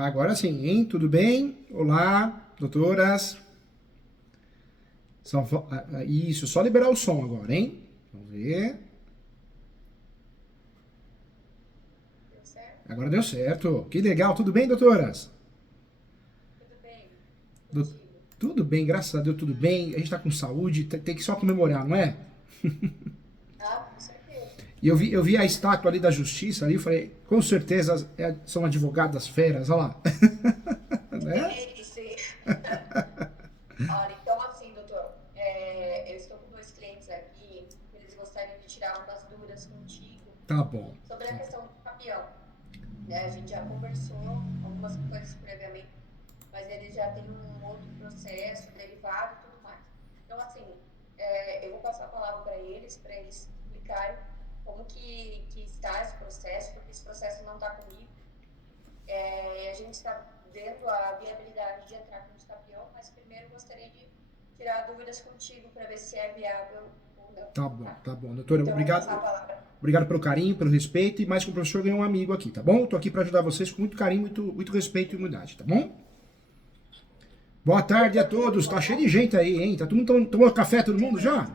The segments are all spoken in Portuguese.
Agora sim, hein? Tudo bem? Olá, doutoras. Isso, só liberar o som agora, hein? Vamos ver. Deu certo? Agora deu certo. Que legal. Tudo bem, doutoras? Tudo bem Du- contigo? Tudo bem, graças a Deus, tudo bem. A gente tá com saúde, tem que só comemorar, não é? Ah, com certeza. E eu vi a estátua ali da justiça ali, eu falei, com certeza são advogadas feras, olha lá. Né? Sim. Olha, então assim, doutor, eu estou com dois clientes aqui, eles gostariam de tirar umas dúvidas contigo Tá bom. sobre a questão do capião, né? A gente já conversou algumas coisas previamente, mas eles já têm um outro processo, derivado e tudo mais. Então, assim, eu vou passar a palavra para eles explicarem como que está esse processo, porque esse processo não está comigo. A gente está vendo a viabilidade de entrar com o escapião, mas primeiro gostaria de tirar dúvidas contigo para ver se é viável ou não, tá? Tá bom, doutora, Então, eu vou obrigado. passar a palavra. Obrigado pelo carinho, pelo respeito e mais que o professor ganhou um amigo aqui, tá bom? Tô aqui para ajudar vocês com muito carinho, muito respeito e humildade, tá bom? Boa tarde a todos. Tá cheio de gente aí, hein? Tá todo mundo tomou café, todo mundo já?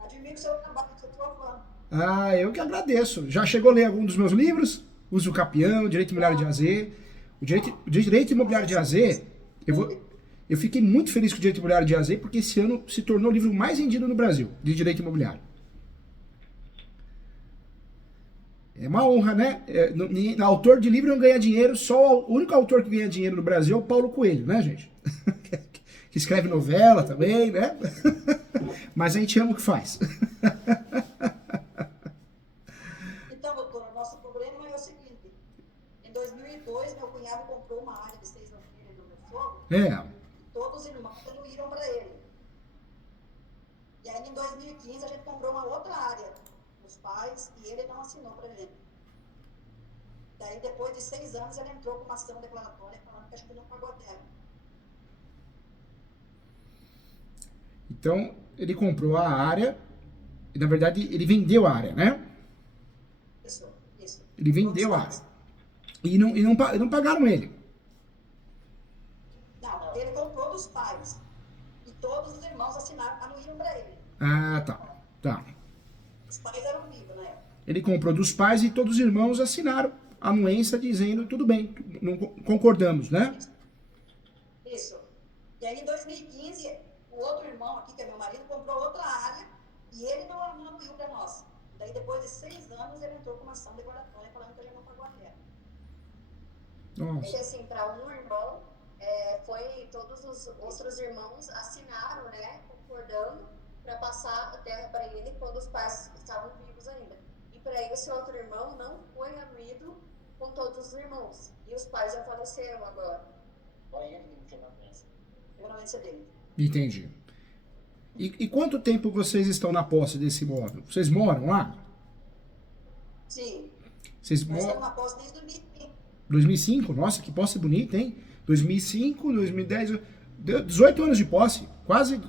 Admiro o seu trabalho, sou tua fã. Ah, eu que agradeço. Já chegou a ler algum dos meus livros? Uso Capião, Direito Imobiliário de AZ. O direito Imobiliário de AZ, eu fiquei muito feliz com o Direito Imobiliário de AZ porque esse ano se tornou o livro mais vendido no Brasil de Direito Imobiliário. É uma honra, né? Autor de livro não ganha dinheiro, só o único autor que ganha dinheiro no Brasil é o Paulo Coelho, né, gente? Que escreve novela também, né? Mas a gente ama o que faz. Então, doutora, o nosso problema é o seguinte: em 2002, meu cunhado comprou uma área de 6 alqueires do meu sogro É, e todos os irmãos aluíram para ele. E aí, em 2015, a gente comprou uma outra área dos pais e ele não assinou para gente. Daí, depois de 6 anos, ele entrou com uma ação declaratória falando que a gente não pagou a terra. então ele comprou a área, e na verdade ele vendeu a área, né? Isso. Ele vendeu a área. E não pagaram ele. Não, ele comprou dos pais e todos os irmãos assinaram, aluíram para ele. Ah, tá. Tá. Os pais eram vivos na época. Ele comprou dos pais e todos os irmãos assinaram a anuência dizendo tudo bem, não concordamos, né? Isso. E aí, em 2015, o outro irmão aqui, que é meu marido, comprou outra área e ele não aluiu para nós. Daí, depois de 6 anos, ele entrou com uma ação declaratória falando que a gente não pagou a terra. É que Nossa. assim, para um irmão, todos os outros irmãos assinaram, né, concordando para passar a terra para ele quando os pais estavam vivos ainda. E para esse outro irmão não foi anuído com todos os irmãos. E os pais já faleceram agora. Eu não recebi. Entendi. E quanto tempo vocês estão na posse desse imóvel? Vocês moram lá? Sim. Vocês Nós estamos moram... na posse desde 2005. 2005? Nossa, que posse bonita, hein? 2005, 2010... 18 anos de posse. Quase...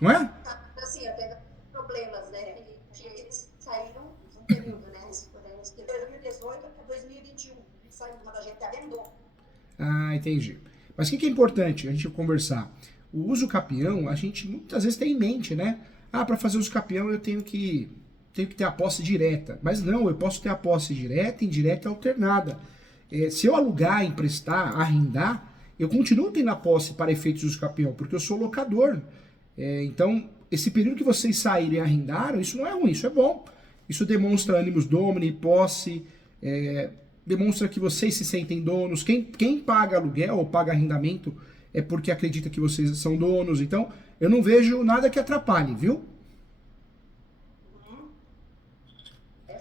Não é? Assim, teve problemas, né? Eles saíram um período, né? De 2018 até 2021. Saiu, mas a gente arrendou. Ah, entendi. Mas o que é importante a gente conversar? O uso capião, a gente muitas vezes tem em mente, né? Ah, para fazer uso capião eu tenho que ter a posse direta. Mas não, eu posso ter a posse direta, indireta e alternada. Se eu alugar, emprestar, arrendar, eu continuo tendo a posse para efeitos de uso capião, porque eu sou locador. Então, esse período que vocês saírem e arrendaram, isso não é ruim, isso é bom. Isso demonstra ânimos domini, posse, demonstra que vocês se sentem donos. Quem paga aluguel ou paga arrendamento é porque acredita que vocês são donos. Então, eu não vejo nada que atrapalhe, viu?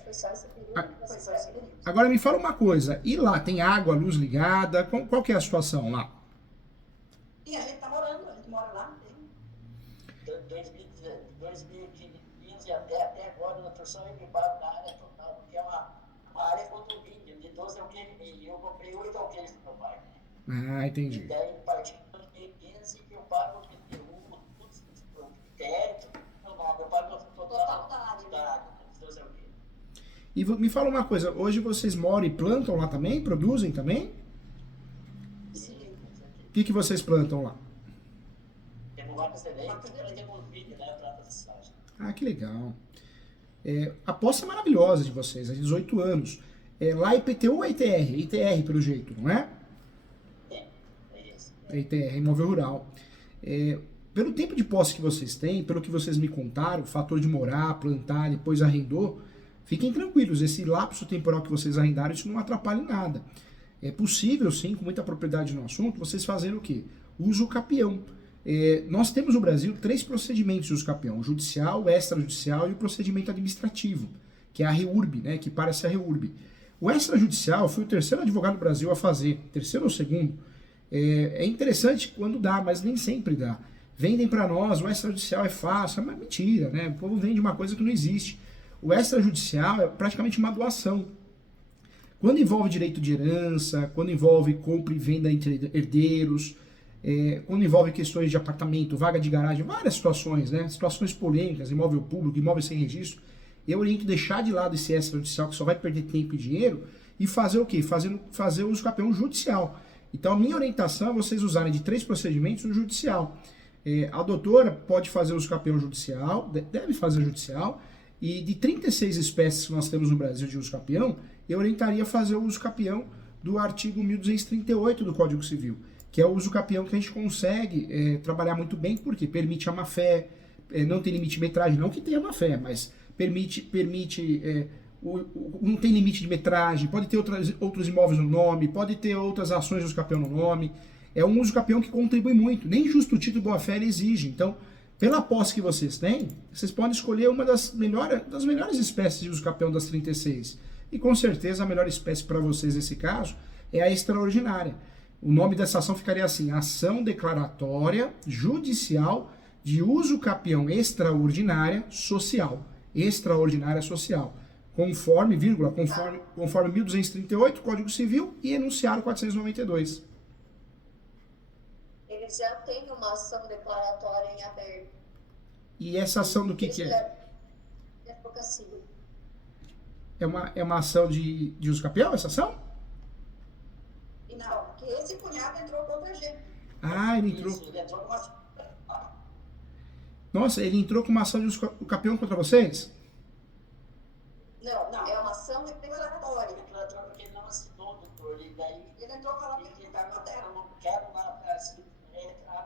Foi só esse período A- que vocês saíram. Agora me fala uma coisa, e lá tem água, luz ligada? Qual que é a situação lá? E a gente está morando, a gente mora lá. Tem. 2015 até agora, nós estamos só equipados na área total, porque é uma área condomínio de 12 alqueires e eu comprei 8 alqueires do meu pai. Ah, entendi. E daí, a partir de 2015, eu pago o PTU, tudo, o crédito, não, eu pago o total Total da área. da área, dos 12 alqueires. E me fala uma coisa, hoje vocês moram e plantam lá também? Produzem também? que vocês plantam lá? Temos vacas elétricas e temos milho, né, para fazer silagem. Ah, que legal. A posse é maravilhosa de vocês, há 18 anos. Lá é IPTU ou é ITR? ITR, pelo jeito, não é? É isso. É ITR, Imóvel Rural. Pelo tempo de posse que vocês têm, pelo que vocês me contaram, o fator de morar, plantar, depois arrendou, fiquem tranquilos, esse lapso temporal que vocês arrendaram, isso não atrapalha em nada. É possível, sim, com muita propriedade no assunto, vocês fazerem o quê? Uso capião. Nós temos no Brasil 3 procedimentos de uso capião: o judicial, o extrajudicial e o procedimento administrativo, que é a REURB, né, que parece a REURB. O extrajudicial foi o terceiro advogado do Brasil a fazer, terceiro ou segundo. É interessante quando dá, mas nem sempre dá. Vendem para nós, o extrajudicial é fácil, mas mentira, né? O povo vende uma coisa que não existe. O extrajudicial é praticamente uma doação. Quando envolve direito de herança, quando envolve compra e venda entre herdeiros, quando envolve questões de apartamento, vaga de garagem, várias situações, né? Situações polêmicas, imóvel público, imóvel sem registro, eu oriento deixar de lado esse extrajudicial que só vai perder tempo e dinheiro e fazer o quê? Fazer o uso capião judicial. Então a minha orientação é vocês usarem de 3 procedimentos o judicial. A doutora pode fazer o uso capião judicial, deve fazer judicial, e de 36 espécies que nós temos no Brasil de uso capião, eu orientaria a fazer o uso capião do artigo 1238 do Código Civil, que é o uso capião que a gente consegue trabalhar muito bem, porque permite a má-fé, não tem limite de metragem, não que tenha má-fé, mas permite não tem limite de metragem, pode ter outros imóveis no nome, pode ter outras ações de uso capião no nome. É um uso capião que contribui muito, nem justo o título boa-fé ele exige. Então, pela posse que vocês têm, vocês podem escolher uma das melhores espécies de uso capião das 36. E com certeza a melhor espécie para vocês nesse caso é a extraordinária. O nome dessa ação ficaria assim: Ação Declaratória Judicial de Uso Capião Extraordinária Social. Extraordinária Social. Conforme 1238, Código Civil, e enunciado 492. Eles já têm uma ação declaratória em aberto. E essa ação do que é? É advocacia. É uma ação de uso capião, essa ação? E não, porque esse cunhado entrou contra a gente. Ah, ele entrou. Isso, ele entrou numa... Nossa, ele entrou com uma ação de uso capião contra vocês? Não, é uma ação declaratória. Declaratória porque ele não assinou, doutor, e daí Ele entrou falando que ele está na terra. eu não quero a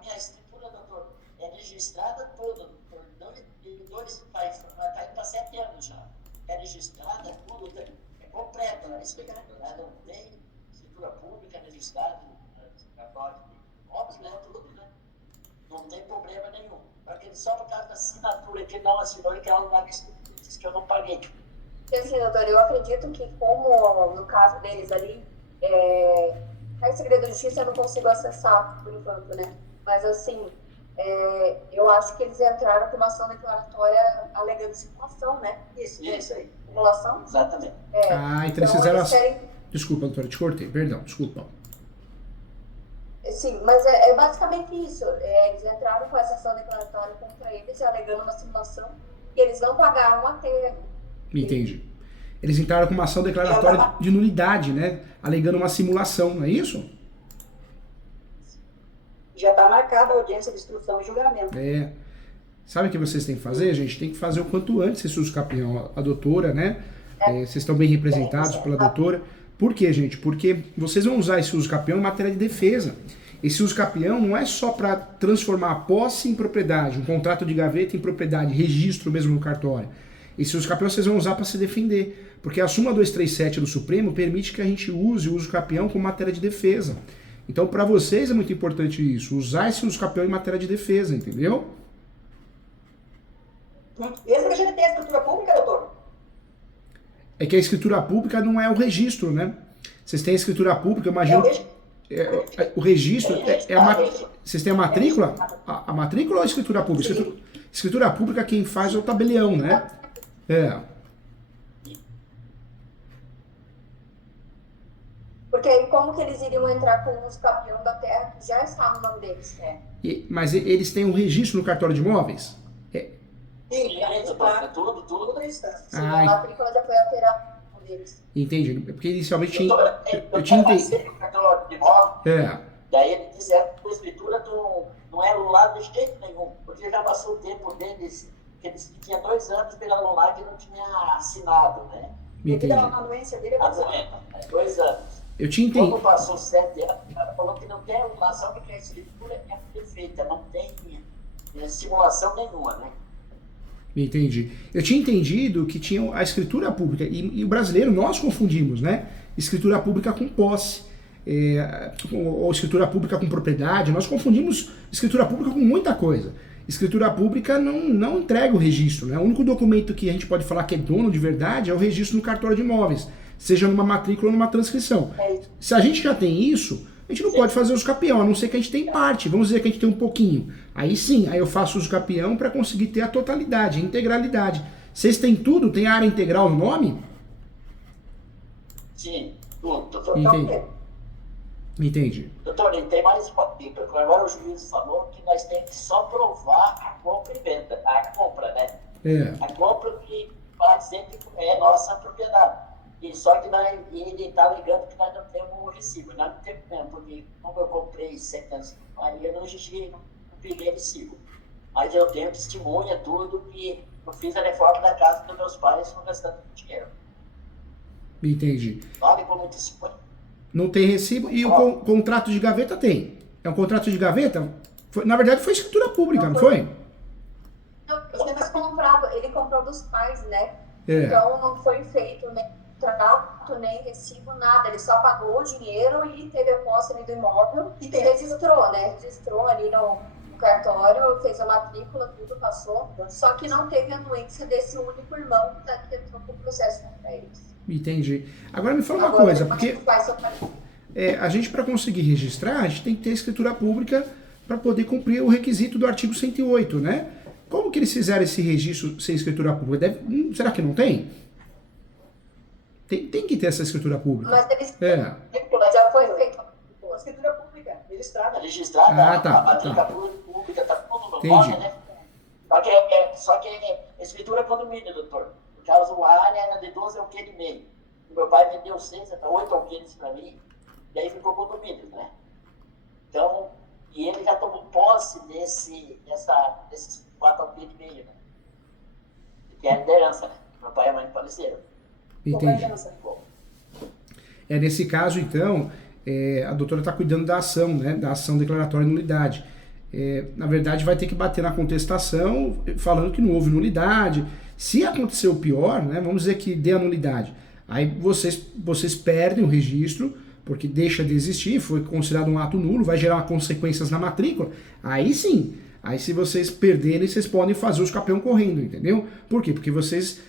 minha escritura, doutor, é registrada toda, doutor. Não, está indo para 7 anos já. É registrada, tudo, é completa, é explicada. Não tem escritura pública registrada, óbvio, né? Tudo, né? Não tem problema nenhum. Porque só por causa da assinatura que ele não assinou e que ela não disse que eu não paguei. Assim, doutor, eu acredito que, como no caso deles ali, a segredo da justiça eu não consigo acessar por enquanto, né? Mas, assim, eu acho que eles entraram com uma ação declaratória alegando simulação, né? Isso aí. Simulação? Exatamente. Então eles fizeram eles querem... Desculpa, doutora, te cortei, perdão, desculpa. Sim, mas é basicamente isso. Eles entraram com essa ação declaratória contra eles, alegando uma simulação, e eles não pagaram a terra. Entendi. Eles entraram com uma ação declaratória de nulidade, né? Alegando uma simulação, não é isso? Já está marcada a audiência de instrução e julgamento. Sabe o que vocês têm que fazer, gente? Tem que fazer o quanto antes esse uso capião. A doutora, né? Vocês estão bem representados pela doutora. Por quê, gente? Porque vocês vão usar esse uso capião em matéria de defesa. Esse uso capião não é só para transformar a posse em propriedade, um contrato de gaveta em propriedade, registro mesmo no cartório. Esse uso capião vocês vão usar para se defender. Porque a súmula 237 do Supremo permite que a gente use o uso capião como matéria de defesa. Então, para vocês é muito importante isso, usar esse uso capião em matéria de defesa, entendeu? Mesmo que a gente tenha escritura pública, doutor? É que a escritura pública não é o registro, né? Vocês têm a escritura pública, eu imagino... o registro vocês têm a matrícula? A matrícula ou a escritura pública? Escritura pública quem faz é o tabelião, né? Porque aí como que eles iriam entrar com o uso capião da terra que já está no nome deles? Mas eles têm um registro no cartório de imóveis? Sim, tudo isso. A matrícula já foi alterada deles. Entendi. Porque inicialmente eu tinha entendido. Daí ele disse, a tua escritura não é anulada de jeito nenhum, porque já passou o tempo deles, que eles tinham 2 anos pela anular que não tinha assinado, né? Entendi. Devido à anuência dele, é A 2 anos. doença, 2 anos. Eu te entendi. Quando passou 7 anos, o cara falou que não tem anulação, porque a escritura é perfeita, não tem simulação nenhuma, né? Entendi. Eu tinha entendido que tinha a escritura pública, e o brasileiro, nós confundimos, né? Escritura pública com posse, ou escritura pública com propriedade, nós confundimos escritura pública com muita coisa. Escritura pública não entrega o registro, né? O único documento que a gente pode falar que é dono de verdade é o registro no cartório de imóveis, seja numa matrícula ou numa transcrição. Se a gente já tem isso, a gente não pode fazer uso capião, a não ser que a gente tenha parte. Vamos dizer que a gente tem um pouquinho. Aí sim, aí eu faço uso capião para conseguir ter a totalidade, a integralidade. Vocês têm tudo? Tem a área integral no nome? Sim, tudo. Entendi. Entendi. Doutor, tem mais uma dica. Agora o juiz falou que nós temos que só provar a compra e venda. A compra, né? A compra que vai dizer que é nossa propriedade. E só que ele está alegando que nós não temos o recibo. Nós não temos mesmo, porque como eu comprei 7 anos, aí eu não peguei recibo. Mas eu tenho testemunha, tudo, que eu fiz a reforma da casa dos meus pais com gastando dinheiro. Entendi. Vale como testemunha. Não tem recibo e o contrato de gaveta tem. É um contrato de gaveta? Na verdade foi escritura pública, não foi? Não, ele foi comprado, ele comprou dos pais, né? É. Então não foi feito nem contrato, nem recibo, nada. Ele só pagou o dinheiro e teve a posse ali do imóvel e registrou, né? Registrou ali no cartório, fez a matrícula, tudo passou. Só que não teve anuência desse único irmão que entrou com o processo contra eles. Entendi. Agora me fala uma coisa, porque a gente, para conseguir registrar, a gente tem que ter escritura pública para poder cumprir o requisito do artigo 108, né? Como que eles fizeram esse registro sem escritura pública? Será que não tem? Tem que ter essa escritura pública. Mas eles já foi feito a escritura pública, registrada. Registrada, tá, a matrícula pública, tá tudo no Entendi. nome, né? Só que escritura é condomínio, doutor. Porque a usuária era de 12 alqueires e meio. Meu pai vendeu 6 até 8 alqueires para mim, e aí ficou condomínio, né? Então, e ele já tomou posse desses 4 alqueires e meio, né? Que é a herança, né? Meu pai e a mãe faleceram. Entendi. Nesse caso, então, a doutora está cuidando da ação, né? Da ação declaratória de nulidade. Na verdade, vai ter que bater na contestação, falando que não houve nulidade. Se acontecer o pior, né, vamos dizer que dê a nulidade, aí vocês perdem o registro, porque deixa de existir, foi considerado um ato nulo, vai gerar consequências na matrícula, aí sim, aí se vocês perderem, vocês podem fazer os capião correndo, entendeu? Por quê? Porque vocês...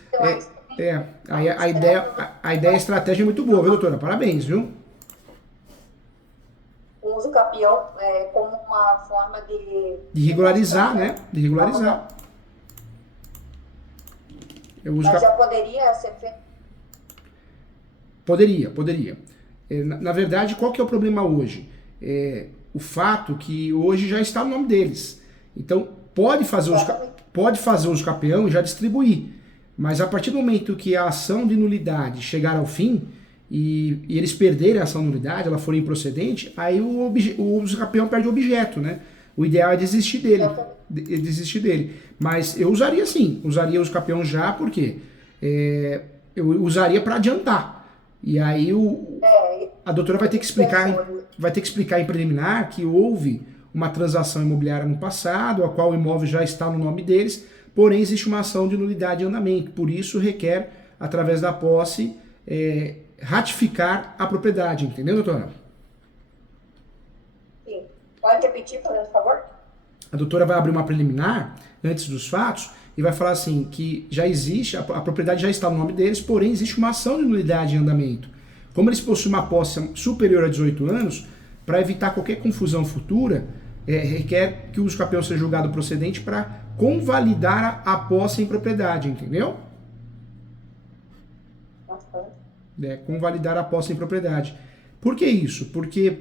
a ideia, a estratégia é muito boa, viu, doutora? Parabéns, viu? o uso capião como uma forma de regularizar, né? De regularizar. Mas já poderia ser feito? Poderia. Na verdade, qual que é o problema hoje? O fato que hoje já está no nome deles. Então, pode fazer uso capião e já distribuir. Mas a partir do momento que a ação de nulidade chegar ao fim e eles perderem a ação de nulidade, ela for improcedente, aí o uso capião perde o objeto, né? O ideal é desistir dele. Mas eu usaria sim, usaria os capião já, porque eu usaria para adiantar. E aí a doutora vai ter que explicar em preliminar que houve uma transação imobiliária no passado, a qual o imóvel já está no nome deles, porém existe uma ação de nulidade em andamento. Por isso requer, através da posse, ratificar a propriedade. Entendeu, doutora? Sim. Pode repetir, por favor? A doutora vai abrir uma preliminar antes dos fatos e vai falar assim que já existe, a propriedade já está no nome deles, porém existe uma ação de nulidade em andamento. Como eles possuem uma posse superior a 18 anos, para evitar qualquer confusão futura, requer que o uso capião seja julgado procedente para convalidar a posse em propriedade, entendeu? Convalidar a posse em propriedade. Por que isso? Porque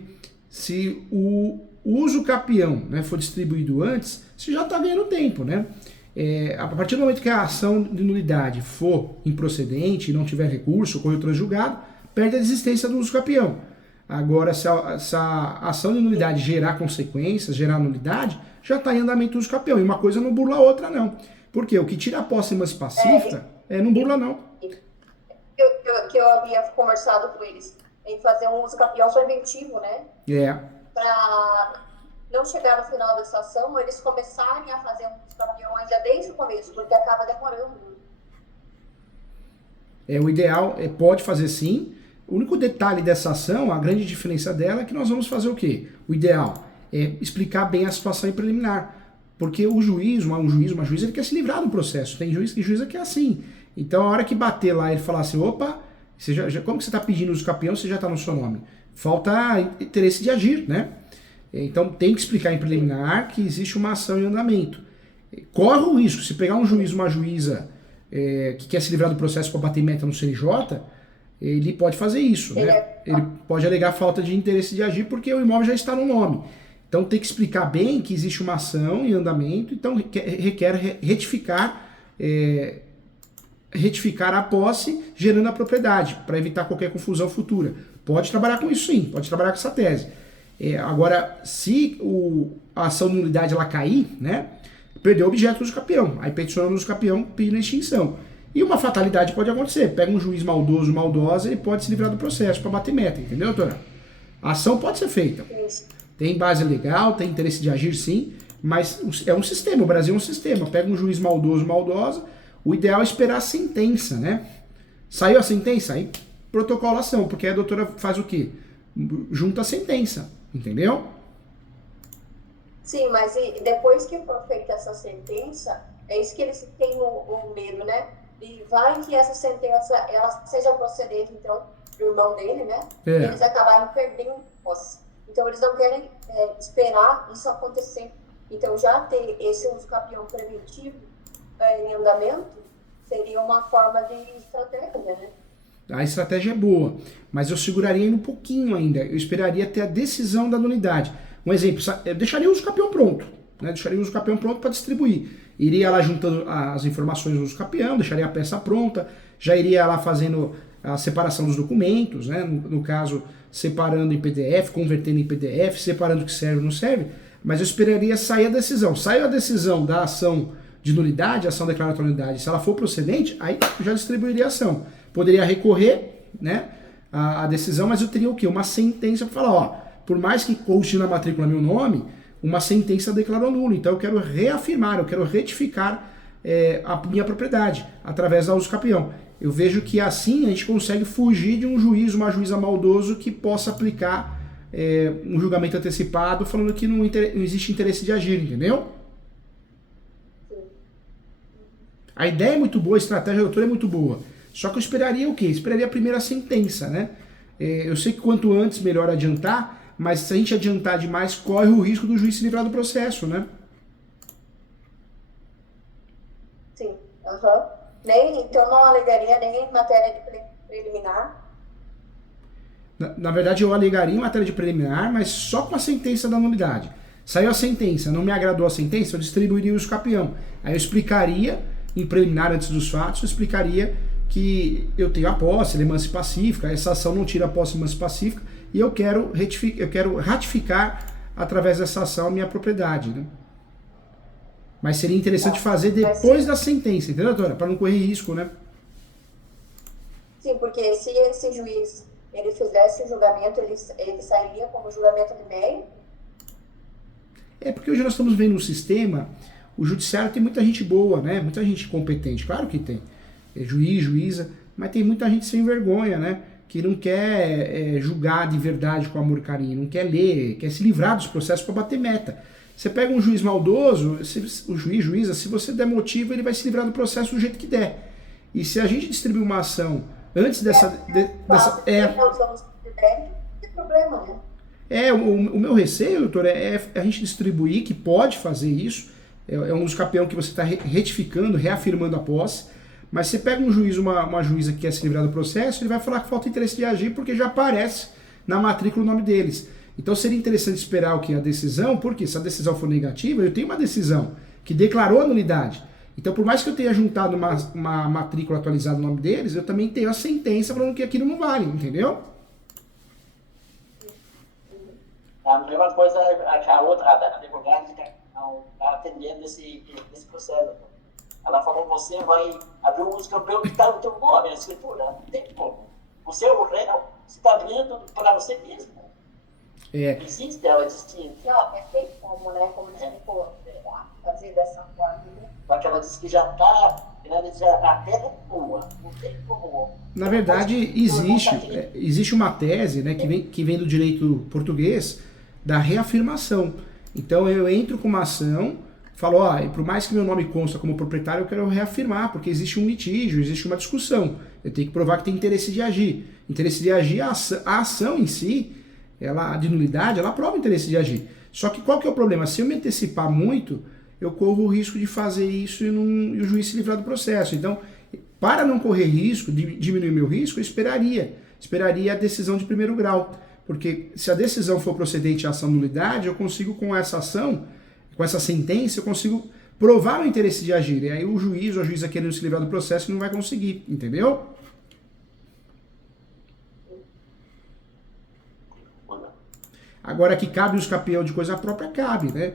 se o uso capião, né, for distribuído antes, você já está ganhando tempo, né? A partir do momento que a ação de nulidade for improcedente e não tiver recurso, correr transjulgado, perde a existência do uso capião. Agora, se a ação de nulidade gerar consequências, gerar nulidade, já está em andamento o uso capião. E uma coisa não burla a outra, não. Por quê? O que tira a posse emancipação pacífica, não burla, não. Que eu havia conversado com eles em fazer um uso capião preventivo, né? Para não chegar no final dessa ação, eles começarem a fazer um uso capião ainda desde o começo, porque acaba demorando. O ideal pode fazer sim. O único detalhe dessa ação, a grande diferença dela é que nós vamos fazer o quê? O ideal é explicar bem a situação em preliminar. Porque o juiz, uma juíza, ele quer se livrar do processo. Tem juiz que é assim. Então, a hora que bater lá, ele falar assim, opa, como que você está pedindo uso capião, você já está no seu nome? Falta interesse de agir, né? Então, tem que explicar em preliminar que existe uma ação em andamento. Corre o risco, se pegar um juiz, uma juíza que quer se livrar do processo para bater meta no CNJ, ele pode fazer isso, né? Ele pode alegar falta de interesse de agir porque o imóvel já está no nome. Então tem que explicar bem que existe uma ação em andamento, então requer retificar a posse gerando a propriedade, para evitar qualquer confusão futura. Pode trabalhar com isso sim, pode trabalhar com essa tese. Agora, se a ação de nulidade ela cair, né, perdeu o objeto do uso capião, aí peticiona no uso capião pedindo extinção. E uma fatalidade pode acontecer, pega um juiz maldoso, maldosa, ele pode se livrar do processo para bater meta, entendeu, doutora? A ação pode ser feita. Tem base legal, tem interesse de agir sim, mas é um sistema, o Brasil é um sistema. Pega um juiz maldoso, maldosa, o ideal é esperar a sentença, né? Saiu a sentença, aí protocolação, porque a doutora faz o quê? Junta a sentença, entendeu? Sim, mas depois que for feita essa sentença, é isso que eles têm o medo, né? E vai que essa sentença ela seja procedente, então, do irmão dele, né? Eles acabarem perdendo posse. Então, eles não querem esperar isso acontecer. Então, já ter esse uso capião preventivo em andamento seria uma forma de estratégia, né? A estratégia é boa, mas eu seguraria um pouquinho ainda. Eu esperaria até a decisão da nulidade. Um exemplo, eu deixaria o uso capião pronto, né? Deixaria o uso capião pronto para distribuir. Iria lá juntando as informações do uso capião, deixaria a peça pronta, já iria lá fazendo a separação dos documentos, né? No caso, separando em PDF, convertendo em PDF, separando o que serve e não serve, mas eu esperaria sair a decisão. Saiu a decisão da ação de nulidade, ação declaratória de nulidade, se ela for procedente, aí já distribuiria a ação. Poderia recorrer, né, a decisão, mas eu teria o quê? Uma sentença para falar, ó, por mais que conste na matrícula meu nome, uma sentença declarou nulo, então eu quero reafirmar, eu quero retificar a minha propriedade, através da uso capião. Eu vejo que assim a gente consegue fugir de um juiz, uma juíza maldoso que possa aplicar um julgamento antecipado falando que não existe interesse de agir, entendeu? A ideia é muito boa, a estratégia da doutora é muito boa. Só que eu esperaria o quê? Esperaria a primeira sentença, né? Eu sei que quanto antes melhor adiantar, mas se a gente adiantar demais, corre o risco do juiz se livrar do processo, né? Sim, então não alegaria nem em matéria de preliminar? Na verdade, eu alegaria em matéria de preliminar, mas só com a sentença da nulidade. Saiu a sentença, não me agradou a sentença, eu distribuiria o uso capião. Aí eu explicaria, em preliminar antes dos fatos, eu explicaria que eu tenho a posse, emancipação pacífica, essa ação não tira a posse emancipação pacífica, e eu quero ratificar através dessa ação a minha propriedade, né? Mas seria interessante fazer depois da sentença, entendeu, doutora? Para não correr risco, né? Sim, porque se esse juiz ele fizesse o julgamento, ele sairia como julgamento de meio? Porque hoje nós estamos vendo um sistema, o judiciário tem muita gente boa, né? Muita gente competente, claro que tem. Juiz, juíza, mas tem muita gente sem vergonha, né? Que não quer julgar de verdade com amor e carinho, não quer ler, quer se livrar dos processos para bater meta. Você pega um juiz maldoso, o juiz, juíza, se você der motivo, ele vai se livrar do processo do jeito que der. E se a gente distribuir uma ação antes dessa... Não tem problema, né? O meu receio, doutor, é a gente distribuir, que pode fazer isso, é um uso capião que você está retificando, reafirmando a posse, mas você pega um juiz, uma juíza que quer se livrar do processo, ele vai falar que falta interesse de agir porque já aparece na matrícula o nome deles. Então seria interessante esperar o que? A decisão, porque se a decisão for negativa, eu tenho uma decisão que declarou a nulidade. Então por mais que eu tenha juntado uma matrícula atualizada no nome deles, eu também tenho a sentença falando que aquilo não vale, entendeu? A mesma coisa a outra, a advogada que está atendendo esse processo. Ela falou, você vai abrir um uso campeão que está no teu nome, a escritura. Não tem como. Você é o réu, você está abrindo para você mesmo. É. Existe, ela disse. Não, tem como, né? Como explicou, fazer dessa forma, né? Só que ela disse que já está, a terra é boa, não tem como. Na verdade, existe uma tese, né, que vem do direito português da reafirmação. Então eu entro com uma ação, falo, ó, por mais que meu nome consta como proprietário, eu quero reafirmar, porque existe um litígio, existe uma discussão. Eu tenho que provar que tem interesse de agir. Interesse de agir, a ação em si, ela, de nulidade, ela prova o interesse de agir. Só que qual que é o problema? Se eu me antecipar muito, eu corro o risco de fazer isso e o juiz se livrar do processo. Então, para não correr risco, diminuir meu risco, eu esperaria a decisão de primeiro grau. Porque se a decisão for procedente à ação de nulidade, eu consigo com essa ação, com essa sentença, eu consigo provar o interesse de agir. E aí o juiz ou a juíza querendo se livrar do processo não vai conseguir, entendeu? Agora que cabe os campeão de coisa própria, cabe, né?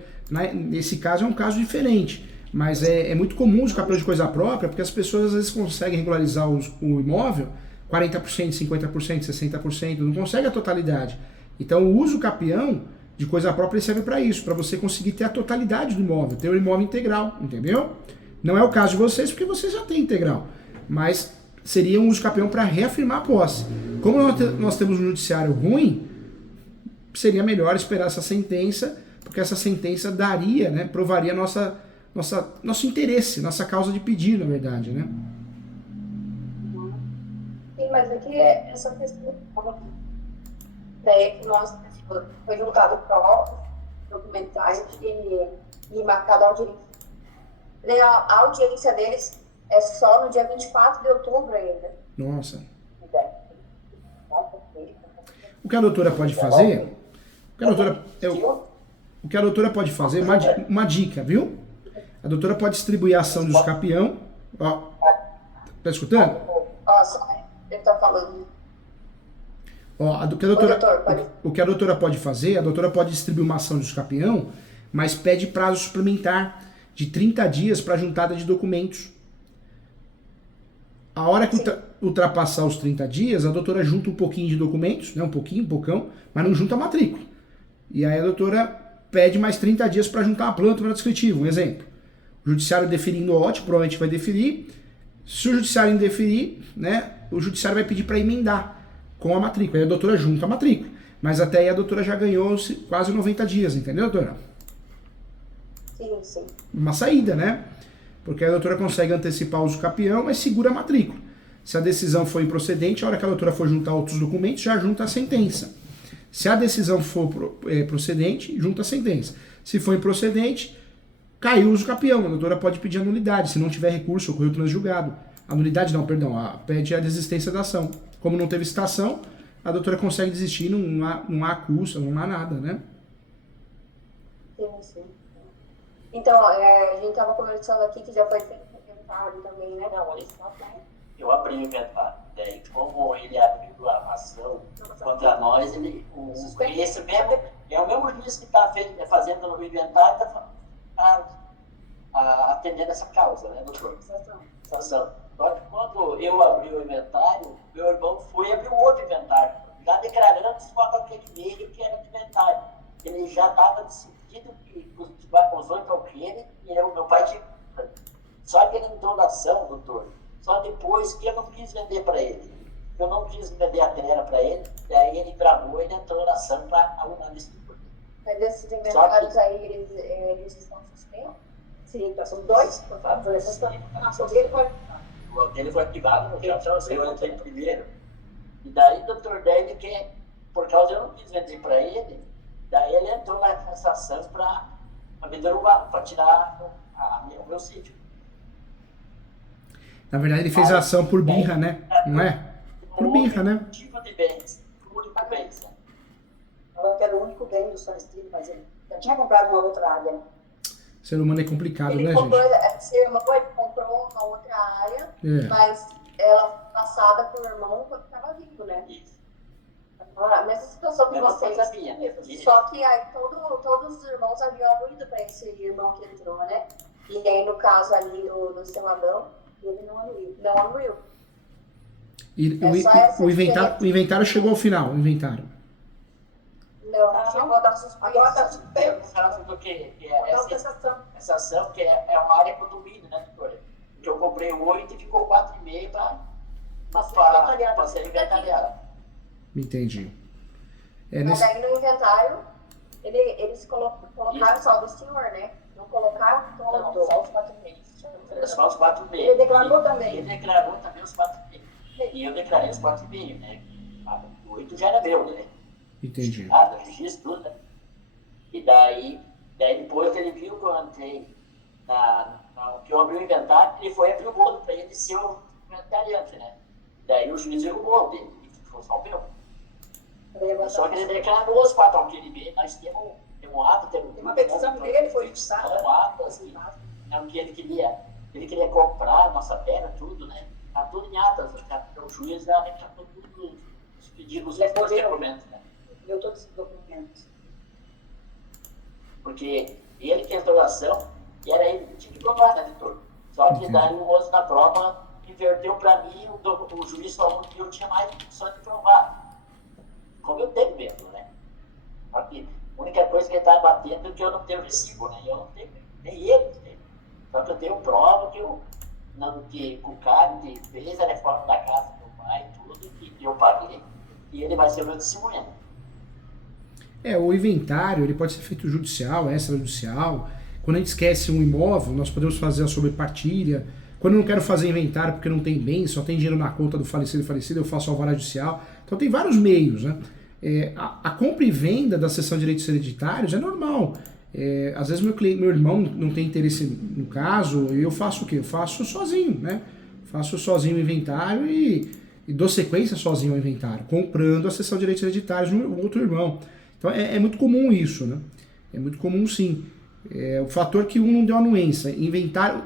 Nesse caso é um caso diferente, mas é muito comum os campeões de coisa própria, porque as pessoas às vezes conseguem regularizar o imóvel 40%, 50%, 60%, não consegue a totalidade. Então o uso capião de coisa própria serve para isso, para você conseguir ter a totalidade do imóvel, ter o imóvel integral, entendeu? Não é o caso de vocês, porque vocês já têm integral, mas seria um uso capião para reafirmar a posse. Como nós temos um judiciário ruim, seria melhor esperar essa sentença, porque essa sentença daria, né, provaria nosso interesse, nossa causa de pedir, na verdade, né? Sim, mas aqui é essa questão daí que nós foi juntado provas, documentais e marcado a audiência. A audiência deles é só no dia 24 de outubro ainda. Nossa. O que a doutora pode fazer? O que a doutora pode fazer, uma dica, viu? A doutora pode distribuir a ação de usucapião. Ó, tá escutando? Ó, só ele tá falando. Ó, o que a doutora pode fazer, a doutora pode distribuir uma ação de usucapião, mas pede prazo suplementar de 30 dias para juntada de documentos. A hora que ultrapassar os 30 dias, a doutora junta um pouquinho de documentos, né, um pocão, mas não junta a matrícula. E aí a doutora pede mais 30 dias para juntar a planta no descritivo, um exemplo. O judiciário deferindo o ótimo, provavelmente vai deferir. Se o judiciário indeferir, né, o judiciário vai pedir para emendar com a matrícula. Aí a doutora junta a matrícula. Mas até aí a doutora já ganhou quase 90 dias, entendeu, doutora? Sim, sim. Uma saída, né? Porque a doutora consegue antecipar o uso capião, mas segura a matrícula. Se a decisão for improcedente, a hora que a doutora for juntar outros documentos, já junta a sentença. Se a decisão for procedente, junta a sentença. Se for improcedente, caiu o uso capião. A doutora pode pedir a nulidade. Se não tiver recurso, ocorreu transjulgado. A nulidade não, perdão. Pede a desistência da ação. Como não teve citação, a doutora consegue desistir, não há acusa, não há nada, né? Sim, sim. Então, a gente estava conversando aqui que já foi feito inventário também, né? Não, eu abri o inventário. Daí, como ele abriu a ação contra nós, esse mesmo, é o mesmo juiz que está fazendo o inventário, está atendendo essa causa, né, doutor? Sanção. Só que quando eu abri o inventário, meu irmão foi abrir um outro inventário, já declarando só aquele meio que era de inventário. Ele já estava decidido que os 8 alqueires e meu pai tinha. Só que ele entrou na ação, doutor, só depois que eu não quis vender para ele. Eu não quis vender a terra para ele, e aí ele gravou e ele entrou na ação para alunar nesse tipo. Mas esses inventários aí, eles estão suspensos? Sim, então são dois, por favor. O dele foi ativado no caso, eu entrei primeiro. E daí o doutor Délio, que por causa eu não quis vender para ele, daí ele entrou nessa ação para me derrubar, para tirar o meu sítio. Na verdade ele fez a ação por birra, né? Não é? Por birra, né? Tipo de bens, único bens. Falando que era o único bem do São Estilo, mas ele já tinha comprado uma outra área. Ser humano é complicado, ele né, comprou, gente? Ele comprou uma outra área, mas ela passada por irmão quando estava vivo, né? Isso. A mesma situação que Mesma vocês. coisa minha, né? Só que aí todos os irmãos haviam ido para esse irmão que entrou, né? E aí, no caso ali do seu Adão, ele não anuiu. E É só essa o diferença. inventário chegou ao final, o inventário. Não, chegou a dar suspenso. Agora está Eu suspenso. não falo porque Então, essa ação que é uma área condomínio, né, doutora? Que eu comprei 8 e ficou 4,5 para ser inventariada. Entendi. Mas aí no inventário, eles colocaram só do senhor, né? Não colocaram Não, todo. só os 4,5. Só os 4,5. Ele declarou também. Ele declarou também os 4,5. E eu declarei os 4,5, né? O 8 já era meu, né? Entendi. Nada, registro, tudo, né? E daí depois que ele viu que eu entrei, que eu abri o inventário, ele foi abrir o bolo para ele ser o inventariante, né? Daí o juiz viu o bolo dele, e ficou só o meu. Só que ele declarou os 4 ao que ele veio, nós temos um ato, Tem uma petição dele, foi fixada. um ato, assim, né, o que ele queria comprar a nossa terra, tudo, né? Tá tudo em atas, o juiz já recatou tudo os pedidos, os documentos, né? Eu todos os documentos. Porque ele que entrou na ação, e era ele que tinha que provar, né, doutor? Só que daí o moço da prova inverteu para mim, o juiz falou que eu tinha mais condição de provar. Como eu tenho mesmo, né? Aqui, a única coisa que ele estava batendo é que eu não tenho recibo, né? Eu não tenho, nem ele tem. Só que eu tenho prova que o cara que fez a reforma da casa do meu pai, tudo, que eu paguei, e ele vai ser meu testemunha. O inventário ele pode ser feito judicial, extrajudicial. Quando a gente esquece um imóvel, nós podemos fazer a sobrepartilha. Quando eu não quero fazer inventário porque não tem bem, só tem dinheiro na conta do falecido, eu faço alvará judicial. Então tem vários meios, né? A compra e venda da cessão de direitos hereditários é normal. Às vezes meu irmão não tem interesse no caso, eu faço o quê? Eu faço sozinho, né? Faço sozinho o inventário e dou sequência sozinho ao inventário, comprando a cessão de direitos hereditários no outro irmão. Então é muito comum isso, né? É muito comum sim. O fator que um não deu anuência.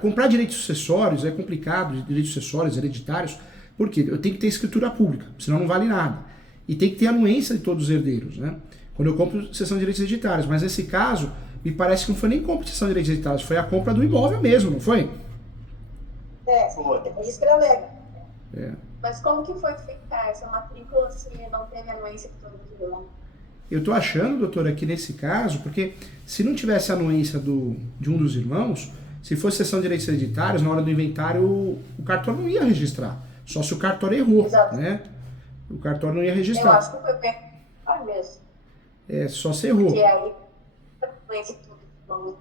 Comprar direitos sucessórios é complicado, direitos sucessórios, hereditários, porque eu tenho que ter escritura pública, senão não vale nada. E tem que ter anuência de todos os herdeiros, né? Quando eu compro cessão de direitos hereditários. Mas nesse caso, me parece que não foi nem compra de cessão de direitos hereditários, foi a compra do imóvel mesmo, não foi? É isso que ele alega. Mas como que foi feita essa matrícula se não teve anuência de todo mundo? Eu estou achando, doutora, que nesse caso, porque se não tivesse anuência de um dos irmãos, se fosse cessão de direitos hereditários, na hora do inventário, o cartório não ia registrar. Só se o cartório errou, Exato. né? O cartório não ia Eu registrar. acho que foi bem mesmo. Só se errou. Porque aí, anuência de todo mundo.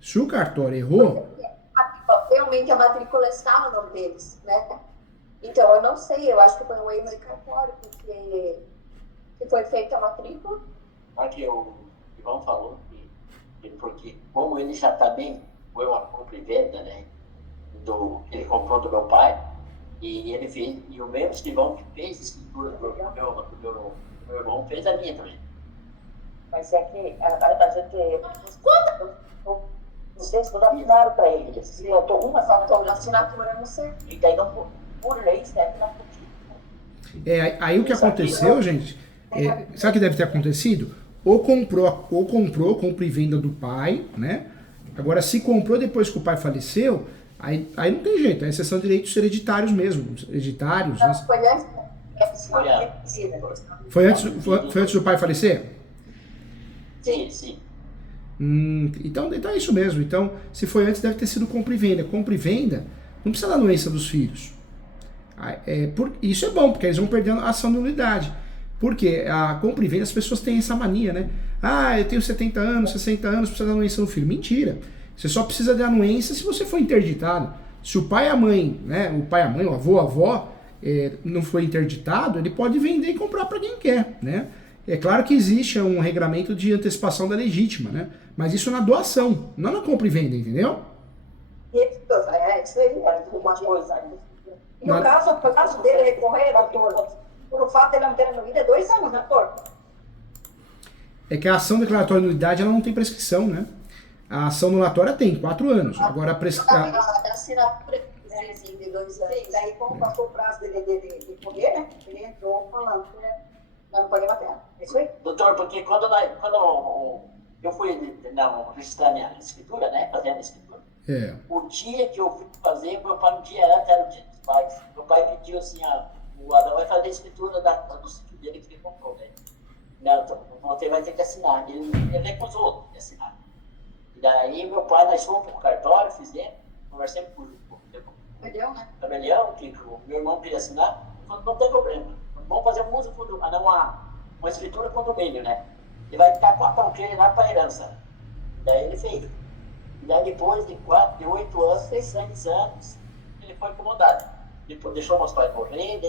Se o cartório errou, Realmente a matrícula está no nome deles, né? Então, eu não sei, eu acho que foi um erro de cartório, porque foi feita a matrícula. Aqui o Ivan falou porque como ele já está bem, foi uma compra e venda, né? Ele comprou do meu pai, e ele fez, e o mesmo Escrivão que fez a escritura do meu irmão fez a minha também. Mas é que a gente. Vocês não assinaram para ele. Eles botou uma Faltou na assinatura, não sei. e daí não, por lei, serve na política. aí o que aconteceu, gente, sabe o que deve ter acontecido? Ou comprou compra e venda do pai, né? Agora, se comprou depois que o pai faleceu, aí não tem jeito, é exceção de direitos hereditários mesmo, hereditários, né? Foi antes. Foi antes do pai falecer? Sim. Então é isso mesmo. Então, se foi antes, deve ter sido compra e venda. Compra e venda não precisa da anuência dos filhos. Isso é bom, porque eles vão perdendo a ação de nulidade. Porque a compra e venda, as pessoas têm essa mania, né? Eu tenho 70 anos, 60 anos, precisa da anuência do filho. Mentira. Você só precisa de anuência se você for interditado. Se o pai e a mãe, né? O pai e a mãe, o avô, a avó, não foi interditado, ele pode vender e comprar para quem quer, né? É claro que existe um regramento de antecipação da legítima, né? Mas isso na doação, não na compra e venda, entendeu? Isso aí é uma coisa. E o caso dele recorrer, doutor, por o fato de ele não ter anuído, é 2 anos, doutor? É que a ação declaratória de nulidade ela não tem prescrição, né? A ação anulatória tem 4 anos. Agora a prescrição. A assinatura Sim, de 2 anos. Sim, daí como passou o prazo dele de poder, né? Ele entrou falando que nós não pagamos a terra. É isso aí? Doutor, porque quando eu fui registrar minha escritura, né? Fazer a minha escritura, É. o dia que eu fui fazer, meu pai, um dia antes, era o dia dos pais. Meu pai pediu assim, o Adão vai fazer a escritura do sítio dele que ele comprou, né? Não, então, você vai ter que assinar. Ele recusou de assinar. E daí meu pai, nós fomos para o cartório, fizemos, conversamos com o Entendeu, né? tabelião, que o meu irmão queria assinar, ele falou, não tem problema. Vamos fazer uma escritura condomínio, né? Ele vai ficar com a palqueira lá para a herança. Daí ele fez. E daí depois de 8 anos, 6 anos, ele foi incomodado. Ele deixou meus pais morrer,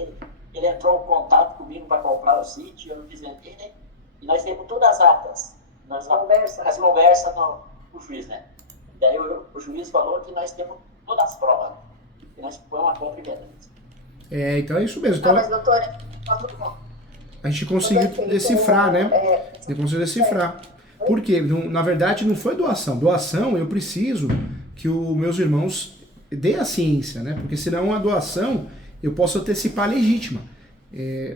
ele entrou em contato comigo para comprar o sítio, eu não quis vender, né? E nós temos todas as atas, as conversas no juiz, né? Daí o juiz falou que nós temos todas as provas, que nós põe uma compra e venda. Então é isso mesmo. Então, Mas, doutora, tá tudo bom. a gente conseguiu decifrar, né? Eu consigo decifrar. Por quê? Na verdade, não foi doação. Doação, eu preciso que os meus irmãos dê a ciência, né? Porque senão a doação, eu posso antecipar a legítima.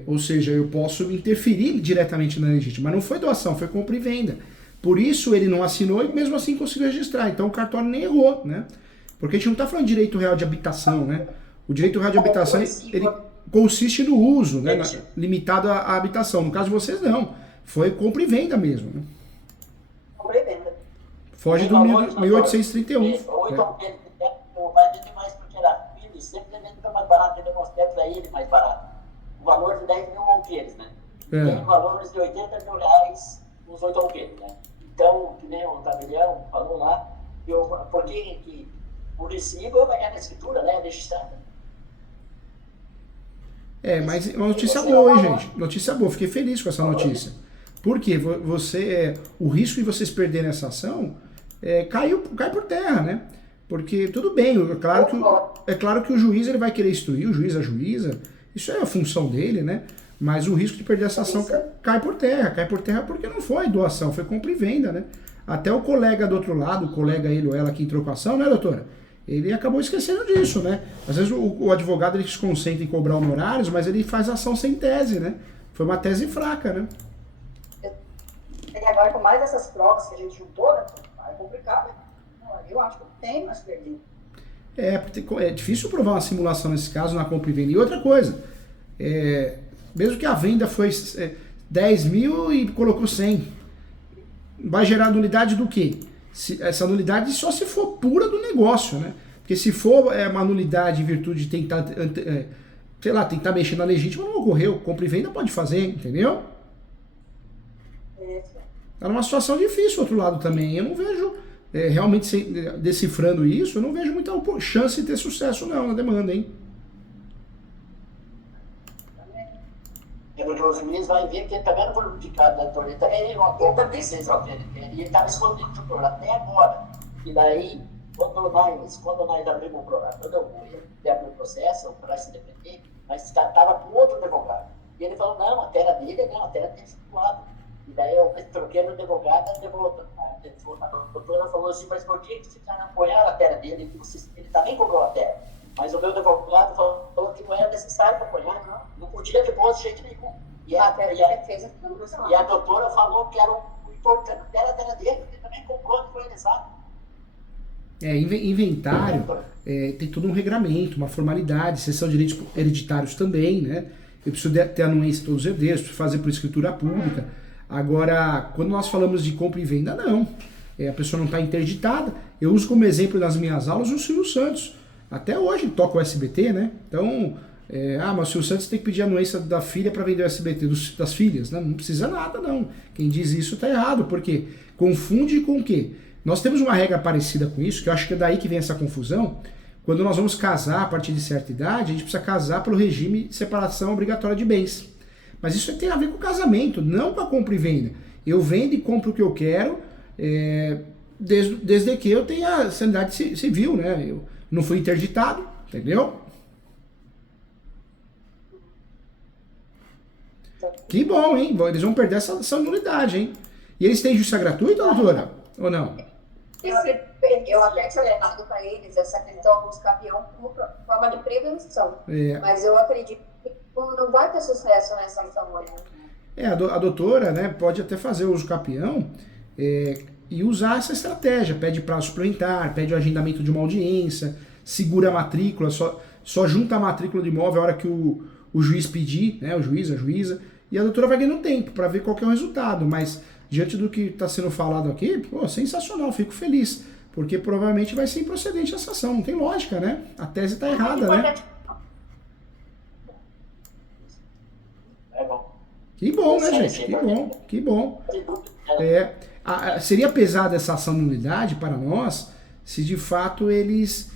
Ou seja, eu posso interferir diretamente na legítima. Mas não foi doação, foi compra e venda. Por isso ele não assinou e mesmo assim conseguiu registrar. Então o cartório nem errou, né? Porque a gente não está falando de direito real de habitação, né? O direito real de habitação, ele consiste no uso, né? Limitado à habitação. No caso de vocês, não. Foi compra e venda mesmo, né? Compra e venda. Foge do 1831. Ou então, o pai dele mais porque era filho, sempre devendo ficar mais barato, ele mostrou para ele mais barato. O valor de 10 mil alqueires, né? Tem valores de 80 mil reais nos 8 alqueires, né? Então, que nem o tabelião falou lá, porque que o recibo eu ganhar na escritura, né? Registrada. Mas uma notícia boa, hein, gente? Notícia boa, fiquei feliz com essa notícia. Por quê? O risco de vocês perderem essa ação cai por terra, né? Porque tudo bem, é claro que o juiz ele vai querer instruir, o juiz, a juíza, isso é a função dele, né? Mas o risco de perder essa ação cai por terra porque não foi doação, foi compra e venda, né? Até o colega do outro lado, o colega ele ou ela que entrou com a ação, né, doutora? Ele acabou esquecendo disso, né? Às vezes o advogado ele se concentra em cobrar honorários, mas ele faz ação sem tese, né? Foi uma tese fraca, né? E agora, com mais essas provas que a gente juntou, né? É complicado, né? Eu acho que tem mais perdido. É difícil provar uma simulação nesse caso na compra e venda. E outra coisa, mesmo que a venda foi 10 mil e colocou 100, vai gerar nulidade do quê? Essa nulidade só se for pura do negócio, né? Porque se for uma nulidade em virtude de tentar, tentar mexer na legítima, não ocorreu. Compra e venda pode fazer, entendeu? Tá numa situação difícil o outro lado também. Eu não vejo, realmente decifrando isso, eu não vejo muita chance de ter sucesso não na demanda, hein? Porque os juízes vão ver que ele também não foi indicado da torre. Ele também fez a dele. E ele estava escondido do doutor até agora. E daí, quando nós abrimos o programa, quando eu abri o processo para se defender, nós estava com outro advogado. E ele falou, não, a terra dele não, a terra tem situado. E daí eu troquei no advogado, a doutora falou assim, mas por que você está apoiando a terra dele? Ele também cobrou a terra. Mas o meu advogado falou que não era necessário para apoiar, não podia depósito de jeito nenhum. E a doutora falou que era o importante era a terra dele, porque também comprou, não foi necessário. Inventário tem todo um regramento, uma formalidade, são direitos hereditários também, né? Eu preciso ter anuência de todos os herdeiros, preciso fazer por escritura pública. Agora, quando nós falamos de compra e venda, não. A pessoa não está interditada. Eu uso como exemplo nas minhas aulas o Silvio Santos. Até hoje toca o SBT, né? Então, mas o Silvio Santos tem que pedir a anuência da filha para vender o SBT das filhas, né? Não precisa nada, não. Quem diz isso está errado, porque confunde com o quê? Nós temos uma regra parecida com isso, que eu acho que é daí que vem essa confusão. Quando nós vamos casar a partir de certa idade, a gente precisa casar pelo regime de separação obrigatória de bens. Mas isso tem a ver com o casamento, não com a compra e venda. Eu vendo e compro o que eu quero, desde que eu tenha sanidade civil, né? Eu não fui interditado, entendeu? Que bom, hein? Eles vão perder essa nulidade, hein? E eles têm justiça gratuita, doutora? Ou não? Esse Eu até tinha levado para eles essa questão dos campeão como forma de prevenção. Mas eu acredito que não vai ter sucesso nessa ação hoje. A doutora, né, pode até fazer o uso capião e usar essa estratégia. Pede prazo suplementar, pede o agendamento de uma audiência, segura a matrícula, só junta a matrícula de imóvel a hora que o juiz pedir, né, o juiz, a juíza, e a doutora vai ganhando tempo para ver qual que é o resultado. Mas diante do que está sendo falado aqui, pô, sensacional, fico feliz. Porque provavelmente vai ser improcedente essa ação, não tem lógica, né? A tese está errada, né? É bom. Que bom, né, gente? Que bom. Seria pesada essa ação de nulidade para nós se de fato eles...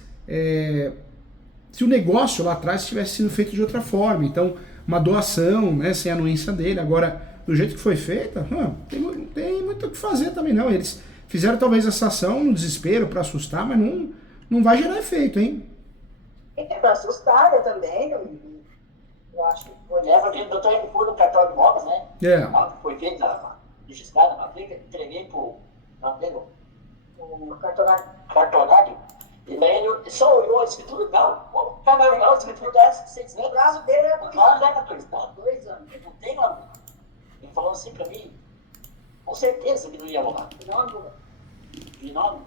se o negócio lá atrás tivesse sido feito de outra forma. Então, uma doação, né, sem a anuência dele. Agora, do jeito que foi feita, não tem muito o que fazer também, não. Eles fizeram talvez essa ação no desespero para assustar, mas não vai gerar efeito, hein? Para assustar, eu também, eu acho que foi. Porque eu estou indo por cartório de imóveis, né? A que foi feita, registrada, a matrícula, entreguei o cartorário. E daí ele só olhou a escritura legal. O cara olhou a escritura dessa, vocês lembram? O prazo dele é 2 anos. 2 anos. Eu não tenho a... Ele falou assim pra mim, com certeza que não ia rolar. De novo.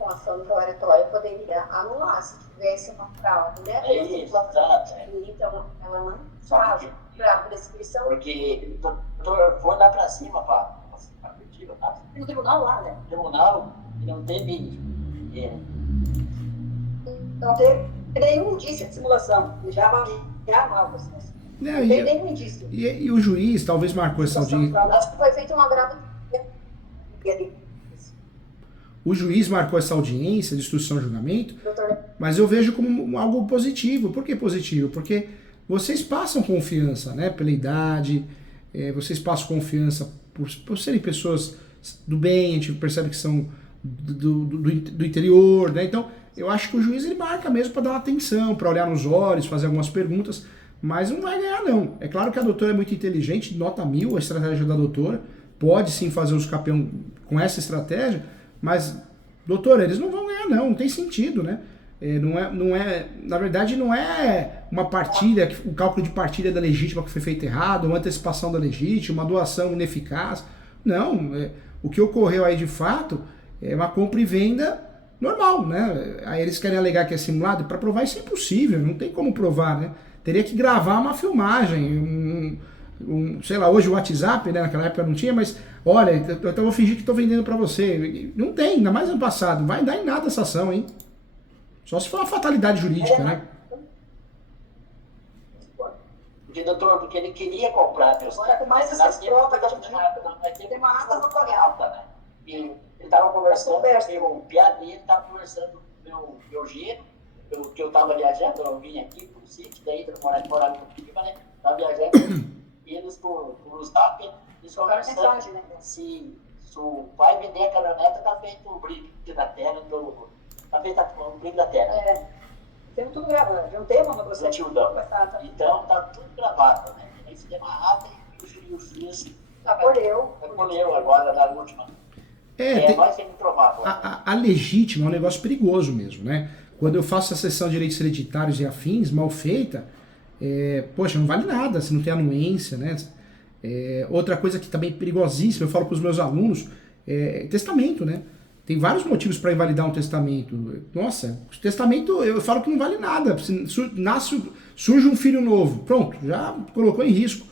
A ação declaratória poderia anular se tivesse uma fraude, né? Exato. Então, ela não faz para prescrição. Porque o doutor foi lá pra cima pra Curitiba, tá? No tribunal lá, né? No tribunal, não teve... Não teve nenhum indício de simulação. Ele já avaliaram algo assim. Não tem nenhum indício. E o juiz talvez marcou essa audiência. Acho que foi feito um agravo. O juiz marcou essa audiência de instrução e julgamento, mas eu vejo como algo positivo. Por que positivo? Porque vocês passam confiança, né, pela idade, vocês passam confiança por serem pessoas do bem, a gente percebe que são do interior, né? Então, eu acho que o juiz ele marca mesmo para dar uma atenção, para olhar nos olhos, fazer algumas perguntas, mas não vai ganhar não. É claro que a doutora é muito inteligente, nota 1000 a estratégia da doutora, pode sim fazer os campeão com essa estratégia, mas, doutora, eles não vão ganhar não tem sentido, né? Na verdade não é uma partilha, o cálculo de partilha da legítima que foi feito errado, uma antecipação da legítima, uma doação ineficaz. Não, o que ocorreu aí de fato é uma compra e venda normal, né? Aí eles querem alegar que é simulado, para provar isso é impossível, não tem como provar, né? Teria que gravar uma filmagem, sei lá, hoje o WhatsApp, né? Naquela época não tinha, mas olha, eu vou fingir que estou vendendo para você. Não tem, ainda mais ano passado, não vai dar em nada essa ação, hein? Só se for uma fatalidade jurídica, né? Porque ele queria comprar meus agora com mais essas provas que a gente tem uma ata notarial, né? E ele estava conversando, o piada dele estava conversando com meu genro, que eu estava viajando, eu vim aqui pro sítio, daí eu morava no Curitiba, né? Estava viajando, e eles por zap, eles conversando, né? Se o pai vender a caminhoneta, tá feito o brinco da terra, tá feito o brinco da terra. Tem tudo gravado, não tem uma você. Então tá tudo gravado, né? Aí se uma ata e o juiz acolheu agora na última. Nós temos provado. A legítima é um negócio perigoso mesmo, né? Quando eu faço a sessão de direitos hereditários e afins, mal feita, poxa, não vale nada se não tem anuência, né? Outra coisa que também é perigosíssima, eu falo para os meus alunos, testamento, né? Tem vários motivos para invalidar um testamento. Nossa, o testamento eu falo que não vale nada. Surge um filho novo, pronto, já colocou em risco.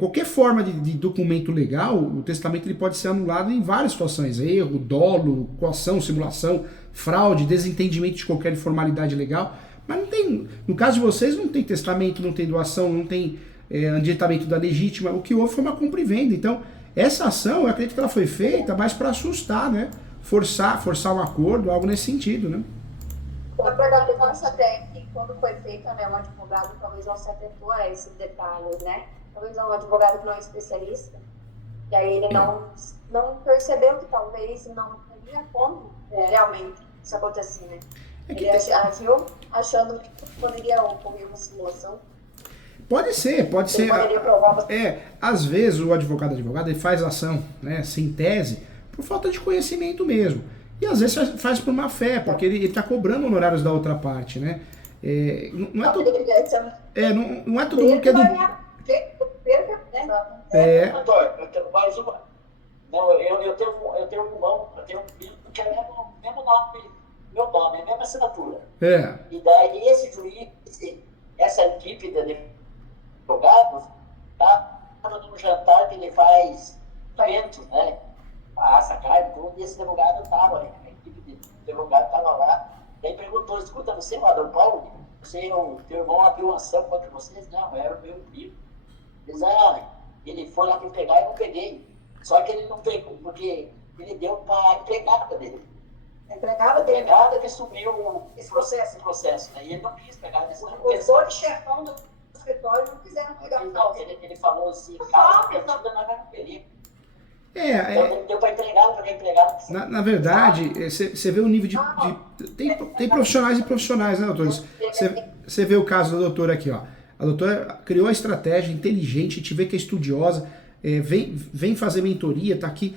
Qualquer forma de documento legal, o testamento ele pode ser anulado em várias situações. Erro, dolo, coação, simulação, fraude, desentendimento de qualquer formalidade legal. Mas não tem, no caso de vocês, não tem testamento, não tem doação, não tem adiantamento da legítima. O que houve foi uma compra e venda. Então, essa ação, eu acredito que ela foi feita mais para assustar, né? Forçar um acordo, algo nesse sentido, né? Na verdade, eu acho até que quando foi feita, né, um advogado talvez não se atentou a esses detalhes, né? Talvez um advogado que não é especialista, e aí ele não percebeu que talvez não teria como realmente isso acontecer, né? Ele agiu achando que poderia ocorrer uma simulação. Pode ser. Às vezes o advogado ele faz ação, né, sem tese, por falta de conhecimento mesmo. E às vezes faz por má fé, porque ele está cobrando honorários da outra parte, né? Não é todo, não é todo mundo que é do... Doutor, eu tenho mais uma. Não, eu tenho um irmão, eu tenho um filho que é o mesmo nome, meu nome, a mesma assinatura. E daí esse juiz, essa equipe de advogados, tá num jantar que ele faz eventos, né? Assa carne, tudo, e esse advogado estava, a equipe de advogado estava lá, daí perguntou, escuta, você é o Adão Paulo? Teu irmão abriu uma ação contra vocês? Não, era o meu primo. Ele foi lá me pegar e eu não peguei. Só que ele não pegou, porque ele deu para a empregada dele. A empregada que assumiu esse processo, né? E ele não quis pegar nesse Os dois chefão do escritório não quiseram pegar. Então, ele falou assim, cara, eu não vai pedir. Então, deu para empregado, porque a empregada... Na verdade, você vê o nível de... Tem profissionais e profissionais, né, doutores? Você vê o caso da doutora aqui, ó. A doutora criou a estratégia inteligente, a gente vê que é estudiosa, vem fazer mentoria, tá aqui.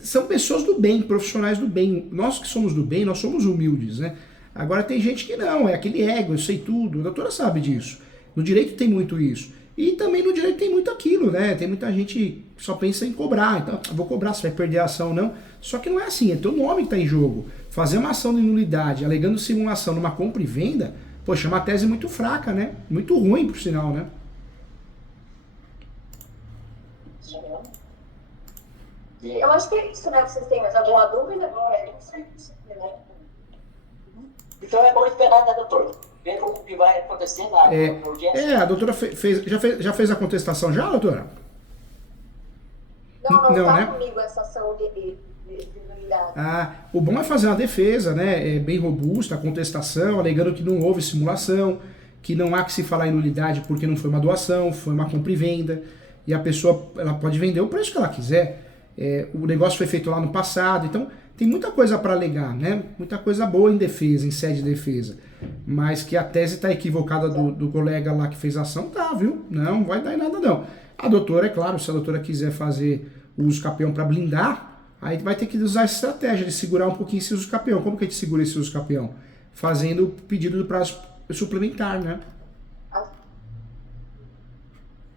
São pessoas do bem, profissionais do bem. Nós que somos do bem, nós somos humildes, né? Agora tem gente que não, é aquele ego, eu sei tudo. A doutora sabe disso. No direito tem muito isso. E também no direito tem muito aquilo, né? Tem muita gente que só pensa em cobrar. Então, eu vou cobrar se vai perder a ação ou não. Só que não é assim, é teu nome que está em jogo. Fazer uma ação de nulidade, alegando simulação numa compra e venda, poxa, é uma tese muito fraca, né? Muito ruim, por sinal, né? Eu acho que é isso, né? Vocês têm mais alguma dúvida? Então é bom esperar, né, doutor? Ver como que vai acontecer na audiência. A doutora já fez a contestação já, doutora? Não tá né? comigo essa ação de nulidade. O bom é fazer uma defesa, né? É bem robusta, a contestação, alegando que não houve simulação, que não há que se falar em nulidade porque não foi uma doação, foi uma compra e venda, e a pessoa ela pode vender o preço que ela quiser. O negócio foi feito lá no passado, então tem muita coisa para alegar, né? Muita coisa boa em defesa, em sede de defesa. Mas que a tese está equivocada do colega lá que fez a ação, tá, viu? Não vai dar em nada, não. A doutora, é claro, se a doutora quiser fazer o uso capião para blindar, aí vai ter que usar a estratégia de segurar um pouquinho esse uso capião. Como que a gente segura esse uso capião? Fazendo o pedido do prazo suplementar, né?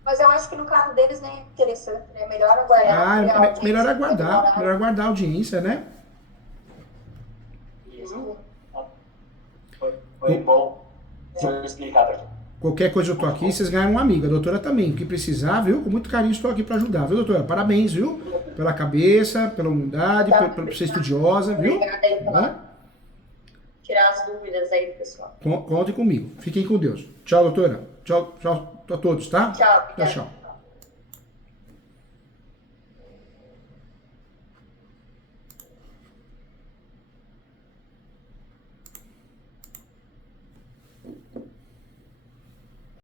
Mas eu acho que no caso deles nem é interessante, né? Melhor aguardar. Melhor aguardar a audiência, né? Isso. Foi bom. Deixa eu explicar pra gente. Qualquer coisa eu tô aqui, vocês ganharam uma amiga. A doutora também, o que precisar, viu? Com muito carinho estou aqui para ajudar, viu, doutora? Parabéns, viu? Pela cabeça, pela humildade, por ser estudiosa, viu? Obrigada aí pela tirar as dúvidas aí do pessoal. Contem comigo. Fiquem com Deus. Tchau, doutora. Tchau a todos, tá? Tchau. Tchau.